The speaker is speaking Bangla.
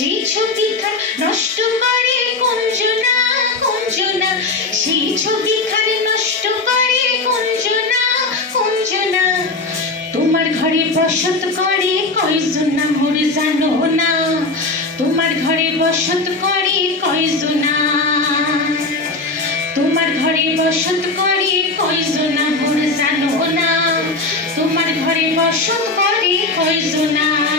সেই ছবি খান নষ্ট করে কুঞ্জনা কুঞ্জনা, সেই ছবি খান নষ্ট করে কুঞ্জনা কুঞ্জনা। তোমার ঘরে বসত করে কয়জনা মোর জানো না, তোমার ঘরে বসত করে কয়জনা, তোমার ঘরে বসত করে কয়জনা মোর জানো না, তোমার ঘরে বসত করে কয়জনা।